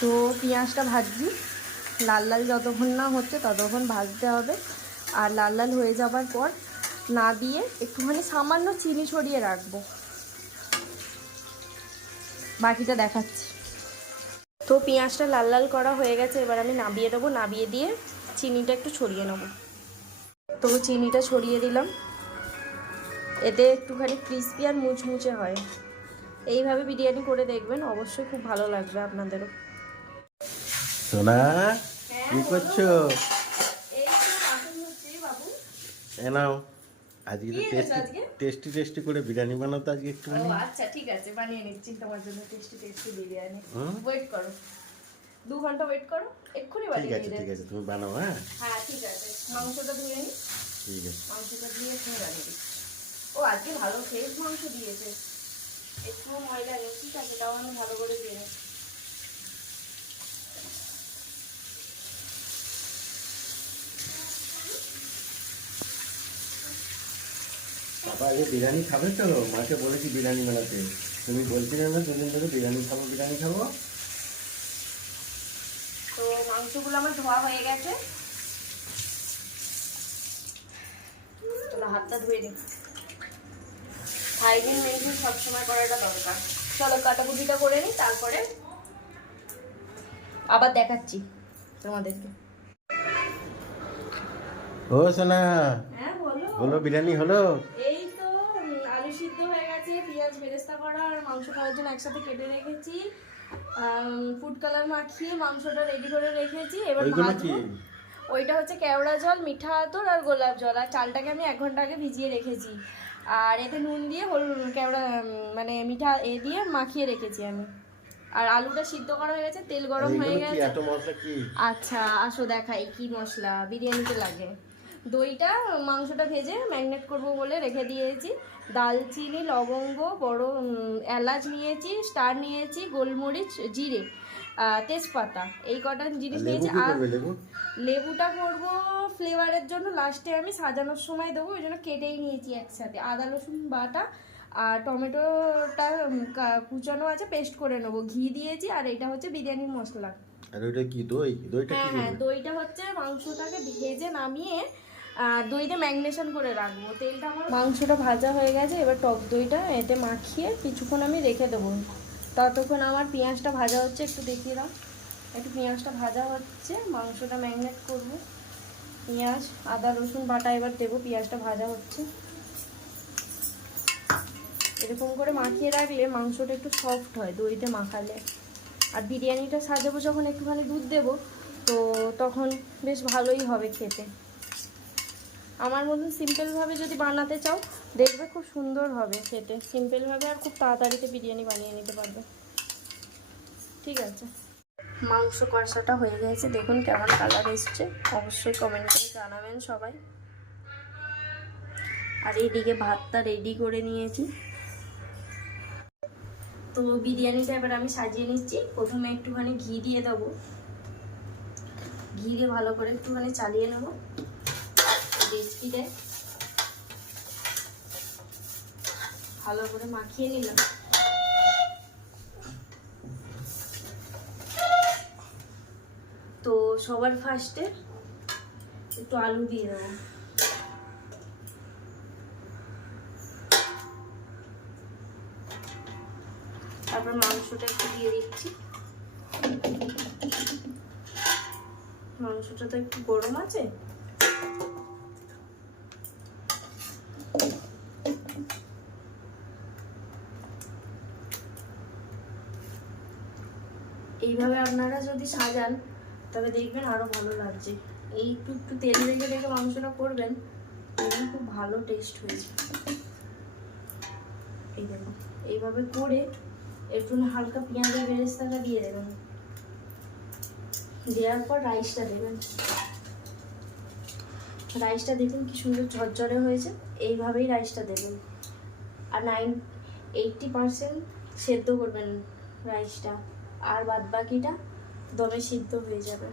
তো পেঁয়াজটা ভাজছি, লাল লাল যতক্ষণ না হচ্ছে ততক্ষণ ভাজতে হবে। আর লাল লাল হয়ে যাবার পর না দিয়ে একটুখানি সামান্য চিনি ছড়িয়ে রাখবো, বাকিটা দেখাচ্ছি। তো পেঁয়াজটা লাল লাল করা হয়ে গেছে, এবার আমি নামিয়ে দেবো। নামিয়ে দিয়ে চিনিটা একটু ছড়িয়ে নেবো। তো চিনিটা ছড়িয়ে দিলাম, এতে একটুখানি ক্রিস্পি আর মুচমুচে হয়। এইভাবে বিরিয়ানি করে দেখবেন, অবশ্যই খুব ভালো লাগবে আপনাদেরও। সোনা কি করছো? নাও আজকে টেস্টি টেস্টি করে বিরিয়ানি বানাও তো আজকে একটু। আচ্ছা ঠিক আছে, বানিয়ে নিচ্ছি তোমার জন্য টেস্টি টেস্টি বিরিয়ানি। ওয়েট করো, 2 ঘন্টা ওয়েট করো, এক্ষুনি বানিয়ে নিচ্ছি। ঠিক আছে তুমি বানাও। হ্যাঁ হ্যাঁ ঠিক আছে, মাংসটা ধুয়ে নি। ঠিক আছে, মাংসটা ধুয়ে এক্ষুনি বানিয়ে দিচ্ছি। ও আজকে ভালো ফ্রেশ মাংস দিয়েছে, একটু ময়লা নেই। ঠিক আছে, তাও আমি ভালো করে দিয়ে নিচ্ছি। বাবা আজকে বিরিয়ানি খাবে তো? মাকে বলেছি বিরিয়ানি বানাতে, তুমি বলছিলে না 2 দিন ধরে বিরিয়ানি খাবো বিরিয়ানি খাবো। তো মাংসগুলো আমার ধোয়া হয়ে গেছে, চলো হাতটা ধুয়ে নিই। হাইজিন মেনটেন সবসময় করাটা দরকার। চলো কাটাকুটিটা করে নিই, তারপরে আবার দেখাচ্ছি তোমাদেরকে। ও সোনা, হ্যাঁ বলো। হলো বিরিয়ানি হলো? এই তো আলু সিদ্ধ হয়ে গেছে, পেঁয়াজ বেরেস্তা করা আর মাংস খাওয়ার জন্য একসাথে কেটে রেখেছি। ফুড কালার মাখিয়ে মাংসটা রেডি করে রেখেছি, এবার ভাজবো। ওইটা হচ্ছে কেওড়া জল, মিঠা আতর আর গোলাপ জল। আর চালটাকে আমি 1 ঘন্টা আগে ভিজিয়ে রেখেছি। আর এতে নুন দিয়ে কেওড়া মানে মিঠা দিয়ে মাখিয়ে রেখেছি আমি। আর আলুটা সিদ্ধ করা হয়ে গেছে, তেল গরম হয়ে গেছে। এত মশলা কি? আচ্ছা আসো দেখাই কি মশলা বিরিয়ানিতে লাগে। দইটা মাংসটা ভেজে ম্যারিনেট করব বলে রেখে দিয়েছি। দালচিনি, লবঙ্গ, বড় এলাচ নিয়েছি, স্টার নিয়েছি, গোলমরিচ, জিরে, তেজপাতা, এই কটা জিনিস নিয়েছি। আর লেবুটা করব ফ্লেভারের জন্য, লাস্টে আমি সাজানোর সময় দেবো, ওই জন্য কেটেই নিয়েছি একসাথে। আদা রসুন বাটা আর টমেটোটা কুচানো আছে, পেস্ট করে নেবো। ঘি দিয়েছি, আর এটা হচ্ছে বিরিয়ানির মশলা। আর ওইটা কি দই? দইটা কি? হ্যাঁ দইটা হচ্ছে মাংসটাকে ভেজে নামিয়ে দইটা ম্যারিনেশন করে রাখবো। তেলটা আমার মাংসটা ভাজা হয়ে গেছে, এবার টক দইটা এতে মাখিয়ে কিছুক্ষণ আমি রেখে দেবো। ততক্ষণ আমার পেঁয়াজটা ভাজা হচ্ছে, একটু দেখিয়ে দাও। একটু পেঁয়াজটা ভাজা হচ্ছে, মাংসটা ম্যারিনেট করব। পেঁয়াজ আদা রসুন বাটা এবার দেবো, পেঁয়াজটা ভাজা হচ্ছে। এরকম করে মাখিয়ে রাখলে মাংসটা একটু সফট হয় দইতে মাখালে। আর বিরিয়ানিটা সাজাবো যখন একটুখানি দুধ দেবো, তো তখন বেশ ভালোই হবে খেতে। আমার মতন সিম্পলভাবে যদি বানাতে চাও দেখবে খুব সুন্দর হবে খেতে, সিম্পলভাবে আর খুব তাড়াতাড়িতে বিরিয়ানি বানিয়ে নিতে পারবে। ঠিক আছে, মাংস কষাটা হয়ে গেছে, দেখুন কেমন কালার এসছে, অবশ্যই কমেন্ট করে জানাবেন সবাই। আর এইদিকে ভাতটা রেডি করে নিয়েছি। তো বিরিয়ানিটা এবার আমি সাজিয়ে নিচ্ছি। প্রথমে একটুখানি ঘি দিয়ে দেবো, ঘি দিয়ে ভালো করে একটুখানি চালিয়ে নেবো। রেসিপিতে ভালো করে মাখিয়ে নিলাম। তো সবার ফার্স্টে একটু আলু দিয়ে দেবো, তারপর মাংসটা একটু দিয়ে দিচ্ছি। মাংসটা তো একটু গরম আছে, এইভাবে আপনারা যদি সাজান তবে দেখবেন আরো ভালো লাগছে। এই একটু একটু তেল রেখে রেখে মাংসটা করবেন, দেখবেন খুব ভালো টেস্ট হয়েছে। এই দেখুন এইভাবে করে একটু হালকা পেঁয়াজের বেরেস্তাটা দিয়ে দেবেন, দেওয়ার পর রাইসটা দেবেন। রাইসটা দেখুন কি সুন্দর ঝরঝরে হয়েছে, এইভাবেই রাইসটা দেবেন। আর 80% সেদ্ধ করবেন রাইসটা, আর বাদ বাকিটা দমে সিদ্ধ হয়ে যাবে।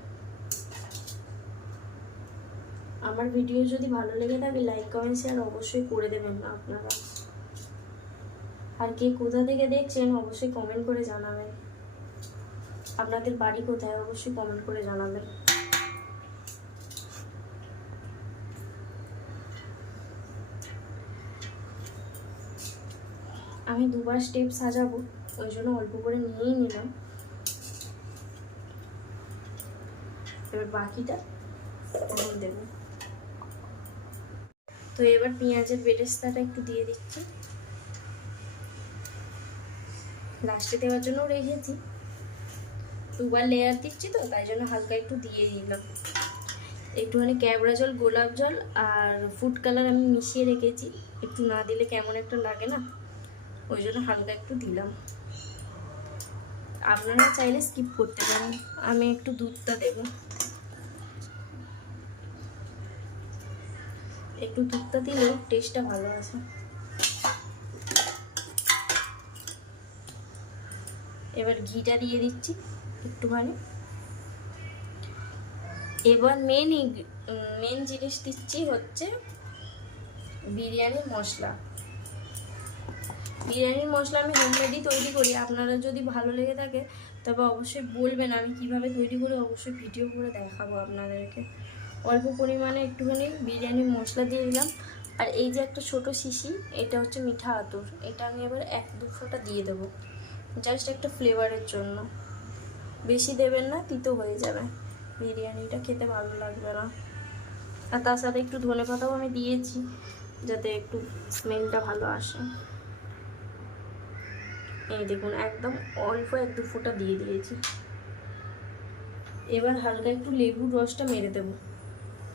আমার ভিডিও যদি ভালো লেগে থাকে লাইক কমেন্ট শেয়ার অবশ্যই করে দেবেন আপনারা। আর কে কোথা থেকে দেখছেন অবশ্যই কমেন্ট করে জানাবেন। আপনাদের বাড়ি কোথায় অবশ্যই কমেন্ট করে জানাবেন। আমি দুবার স্টেপ সাজাবো, ওই জন্য অল্প করে নিয়েই নিলাম। এবার বাকিটা ফোড়ন দেব। তো এবার পেঁয়াজের বেরেস্তাটা একটু দিয়ে দিচ্ছি, লাস্টে দেওয়ার জন্য রেখেছি। দুবার লেয়ার দিচ্ছি তো তাই জন্য হালকা একটু দিয়ে দিলাম। একটুখানি ক্যাবড়া জল, গোলাপ জল আর ফুড কালার আমি মিশিয়ে রেখেছি, একটু না দিলে কেমন একটা লাগে না, ওই জন্য হালকা একটু দিলাম। আপনারা চাইলে স্কিপ করতে পারেন। আমি একটু দুধটা দেব, একটু দুধটা দিলে টেস্টটা ভালো আছে। এবার ঘিটা দিয়ে দিচ্ছি একটুখানি। এবার মেন জিনিস দিচ্ছি হচ্ছে বিরিয়ানির মশলা। বিরিয়ানির মশলা আমি হোমমেডই তৈরি করি, আপনারা যদি ভালো লেগে থাকে তবে অবশ্যই বলবেন, আমি কিভাবে তৈরি করি অবশ্যই ভিডিও করে দেখাবো আপনাদেরকে। অল্প পরিমাণে একটুখানি বিরিয়ানির মশলা দিয়ে দিলাম। আর এই যে একটা ছোট শিশি, এটা হচ্ছে মিঠা আতর, এটা আমি এবার 1-2 ফোঁটা দিয়ে দেবো, জাস্ট একটা ফ্লেভারের জন্য। বেশি দেবেন না, তিতো হয়ে যাবে, বিরিয়ানিটা খেতে ভালো লাগবে না। আর তার সাথে একটু ধনেপাতাও আমি দিয়েছি যাতে একটু স্মেলটা ভালো আসে। এই দেখুন একদম অল্প 1-2 ফোঁটা দিয়ে দিয়েছি। এবার হালকা একটু লেবুর রসটা মেরে দেবো।